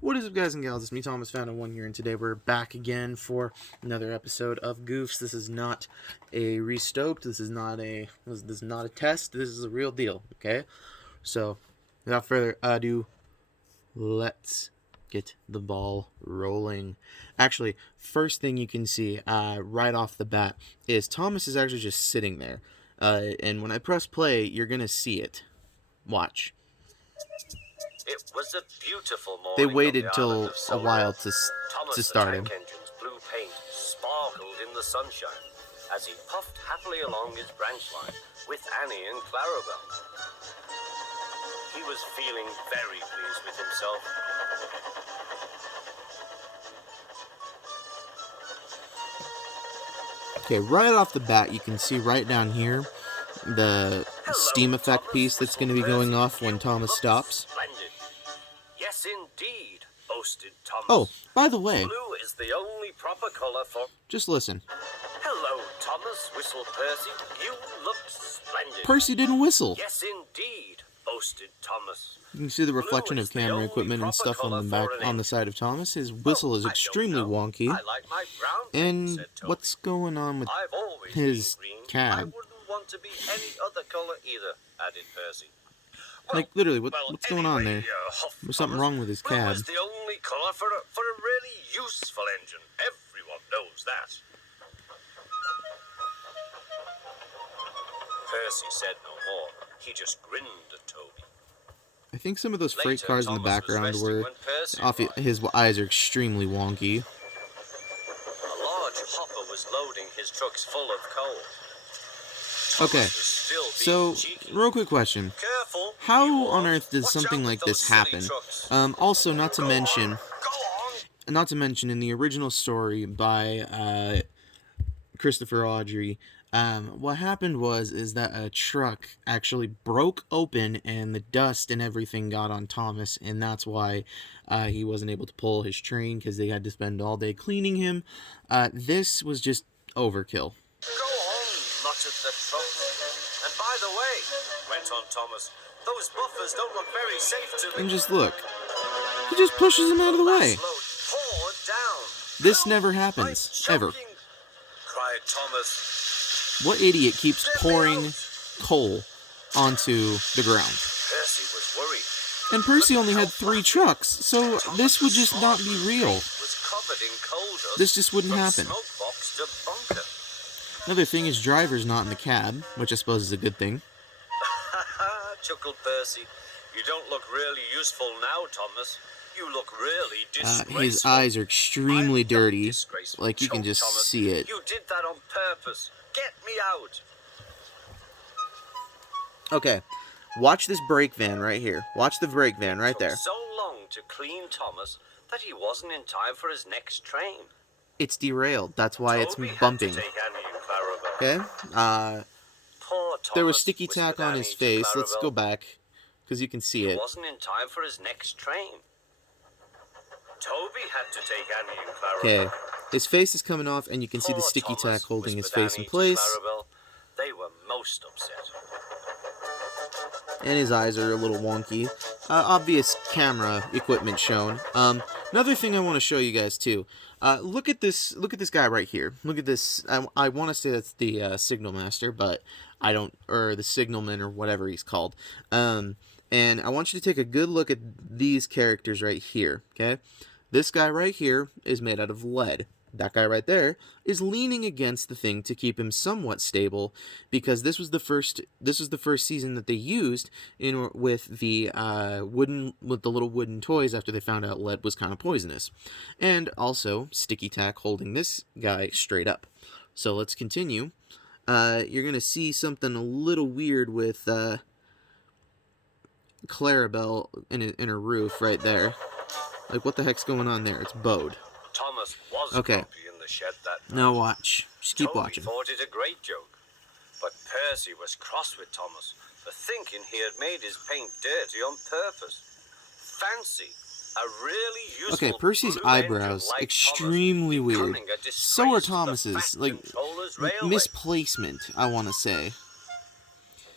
What is up, guys and gals? It's me, Thomas Found1 here, and today we're back again for another episode of Goofs. This is not a restoked. This is not a test. This is a real deal. Okay, so without further ado, let's get the ball rolling. Actually, first thing you can see right off the bat is Thomas is actually just sitting there, and when I press play, you're gonna see it. Watch. It was a beautiful morning. They waited till a while to start him. Engine's blue paint sparkled in the sunshine as he puffed happily along his branch line with Annie and Clarabelle. He was feeling very pleased with himself. Okay, right off the bat, you can see right down here the steam effect piece that's going to be going off when Thomas stops. Splendid. Yes, indeed, boasted Thomas. Oh, by the way, blue is the only proper color for... just listen. Hello, Thomas, whistled Percy. You look splendid. Percy didn't whistle. Yes, indeed, boasted Thomas. You can see the reflection of camera equipment and stuff on the back, on the side of Thomas. His whistle is extremely wonky. I like my brown and said Toby. What's going on with I've always his been green. I cab? wouldn't want to be any other color either, added Percy. Like, literally, what's going on anyway, there? Huff There's something Thomas, wrong with his blue cab. is the only color for a really useful engine. Everyone knows that. Percy said no more. He just grinned at Toby. I think some of those freight Later, cars in the Thomas was background resting were when Percy off. arrived. His eyes are extremely wonky. A large hopper was loading his trucks full of coal. Okay, Thomas was still so being cheeky. real quick question: Careful, he how warned. on earth does Watch something out like with this those silly happen? trucks. Also, not to Go mention. on, go on. Not to mention, in the original story by Christopher Awdry, what happened is that a truck actually broke open and the dust and everything got on Thomas, and that's why he wasn't able to pull his train, because they had to spend all day cleaning him. This was just overkill. Go on, muttered the truck. And by the way, went on Thomas, those buffers don't look very safe to me. And just look. He just pushes him out of the way. Last load poured down. This Help, never I'm happens, ever. choking, cried Thomas. What idiot keeps Let me pouring out. coal onto the ground? Percy was worried. And Percy only had 3 trucks, so this would just not be real. Was covered in coal dust This just wouldn't from happen. smoke box to bunker. Another thing is driver's not in the cab, which I suppose is a good thing. Chuckled Percy. You don't look really useful now, Thomas. You look really disgraceful. His eyes are extremely I'm not dirty, disgraceful, like you can choked just Thomas. see it. You did that on purpose. Get me out. Okay, watch this brake van right here. Watch the brake van right there. Took so long to clean Thomas that he wasn't in time for his next train. It's derailed, that's why it's Toby had to bumping. take Annie and Clarabelle. Okay, Poor there was Thomas, sticky tack whispered on his Annie to face. Let's Clarabelle. go back, because you can see He it. wasn't in time for his next train. Toby had to take Annie and Clarabelle. Okay, his face is coming off, and you can see the Poor sticky Thomas, tack holding his whispered face in Annie to place. Clarabelle. They were most upset. And his eyes are a little wonky. Obvious camera equipment shown. Another thing I want to show you guys too. Look at this guy right here. Look at this. I want to say that's the signal master, but I don't, or the signalman, or whatever he's called. And I want you to take a good look at these characters right here. Okay, this guy right here is made out of lead. That guy right there is leaning against the thing to keep him somewhat stable, because this was the first season that they used with the little wooden toys after they found out lead was kind of poisonous, and also sticky tack holding this guy straight up. So let's continue. You're gonna see something a little weird with Clarabelle in her roof right there. Like, what the heck's going on there? It's bowed. Thomas was Okay. grumpy in the shed that night. Now watch. Just keep Toby watching. thought it a great joke, but Percy was cross with Thomas for thinking he had made his paint dirty on purpose. Fancy, a really useful Okay, Percy's blue eyebrows, engine like extremely Thomas weird. becoming a disgrace So are to the Thomas's. Fat Like, Controller's railway. misplacement, I want to say.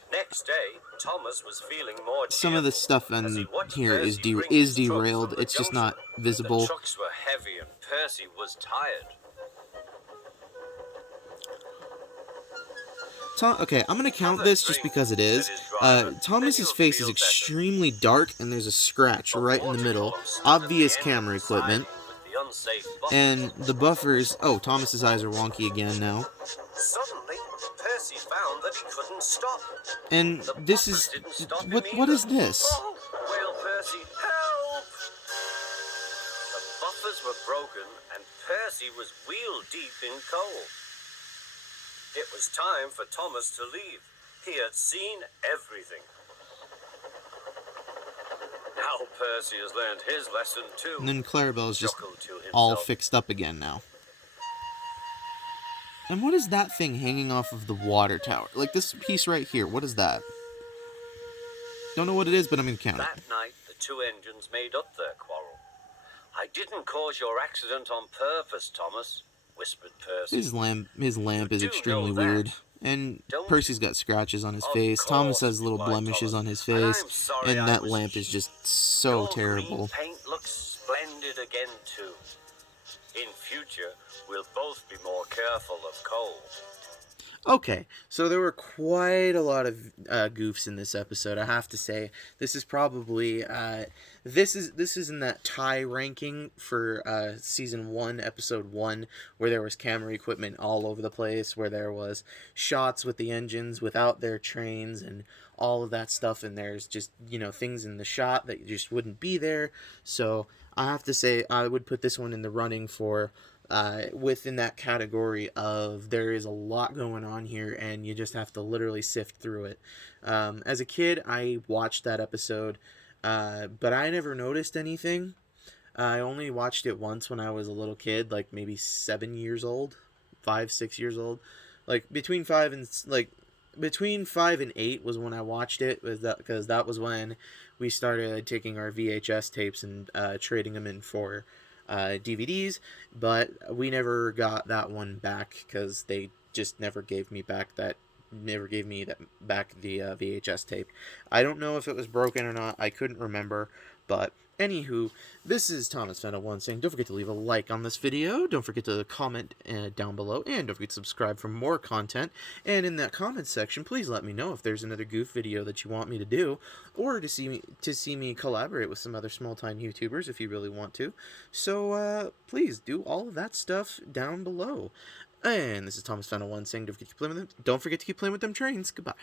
Next next day, Thomas was feeling more some of the stuff as he in watched here is Percy bring his truck derailed. from the It's just junction. not The visible. trucks were heavy and Percy was tired. Okay, I'm gonna count this just because it is. Thomas's face is extremely dark, and there's a scratch right in the middle. Obvious camera equipment. And the buffers... Oh, Thomas's eyes are wonky again now. Suddenly, Percy found that he couldn't stop. And this is... What is this? Oh, wailed Percy, help! The buffers were broken, and Percy was wheel deep in coal. It was time for Thomas to leave. He had seen everything. Now Percy has learned his lesson too. And then Clarabelle's just Chuckled to himself. all fixed up again now. And what is that thing hanging off of the water tower? Like this piece right here, what is that? Don't know what it is, but I'm gonna count it. That night, the two engines made up their quarrel. I didn't cause your accident on purpose, Thomas, whispered Percy. His lamp is extremely weird. And Percy's got scratches on his face. Thomas has little blemishes on his face. And that lamp is just so terrible. Green paint looks splendid again, too. In future, we'll both be more careful of coal. Okay, so there were quite a lot of goofs in this episode. I have to say, this is probably this is in that tie ranking for season 1, episode 1, where there was camera equipment all over the place, where there was shots with the engines without their trains and all of that stuff, and there's just things in the shot that just wouldn't be there. So I have to say, I would put this one in the running for. Within that category of there is a lot going on here and you just have to literally sift through it. As a kid, I watched that episode, but I never noticed anything. I only watched it once when I was a little kid, like maybe 7 years old, 5, 6 years old. Like between 5 and 8 was when I watched it, because that was when we started taking our VHS tapes and trading them in for DVDs, but we never got that one back because they just never gave me back the VHS tape. I don't know if it was broken or not. I couldn't remember, but anywho, this is Thomas Fennel 1 saying don't forget to leave a like on this video, don't forget to comment down below, and don't forget to subscribe for more content. And in that comment section, please let me know if there's another goof video that you want me to do, or to see me collaborate with some other small-time YouTubers if you really want to. So please do all of that stuff down below. And this is Thomas Fennel 1 saying don't forget to keep playing with them trains. Goodbye.